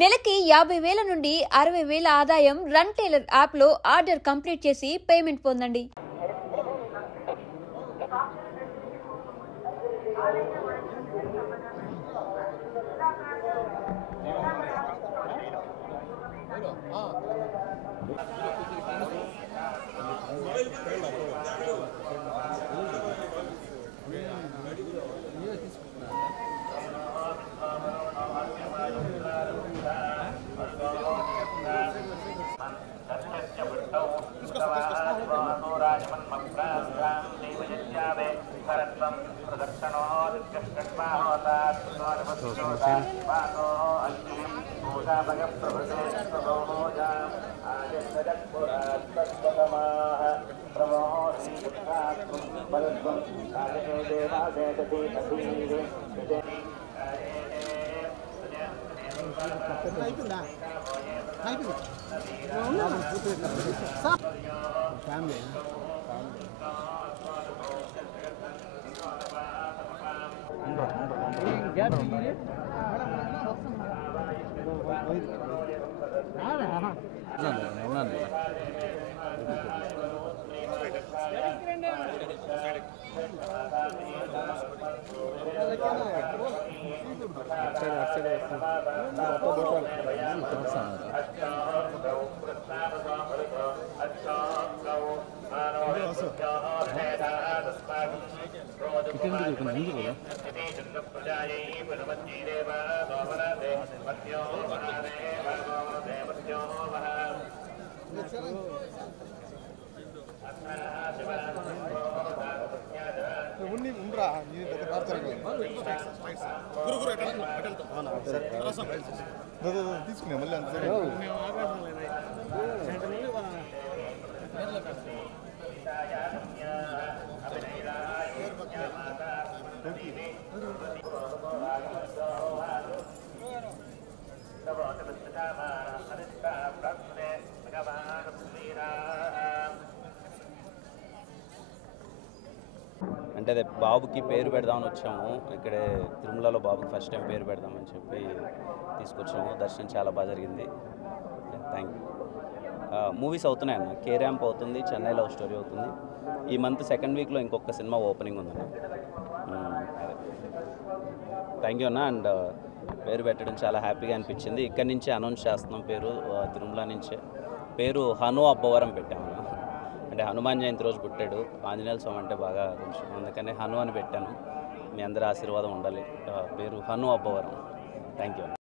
నెలకి 50,000 నుండి 60,000 ఆదాయం రన్ టైలర్ యాప్లో ఆర్డర్ కంప్లీట్ చేసి పేమెంట్ పొందండి. తీసుకునే మళ్ళీ అంత అంటే అదే బాబుకి పేరు పెడదామని వచ్చాము. ఇక్కడే తిరుమలలో బాబుకి ఫస్ట్ టైం పేరు పెడదామని చెప్పి తీసుకొచ్చాము. దర్శనం చాలా బాగా జరిగింది. Thank you. మూవీస్ అవుతున్నాయి అన్న. కే ర్యాంప్ అవుతుంది, చెన్నై లవ్ స్టోరీ అవుతుంది. ఈ మంత్ సెకండ్ వీక్లో ఇంకొక సినిమా ఓపెనింగ్ ఉందన్న. థ్యాంక్ యూ అన్న. అండ్ పేరు పెట్టడం చాలా హ్యాపీగా అనిపించింది. ఇక్కడి నుంచే అనౌన్స్ చేస్తున్నాం పేరు, తిరుమల నుంచే. పేరు హను అబ్బవరం పెట్టామన్న. అంటే హనుమాన్ జయంతి రోజు పుట్టాడు. ఆంజనేయ స్వామి అంటే బాగా కొంచెం, అందుకనే హను అని పెట్టాను. మీ అందరి ఆశీర్వాదం ఉండాలి. పేరు హను అబ్బవరం. Thank you.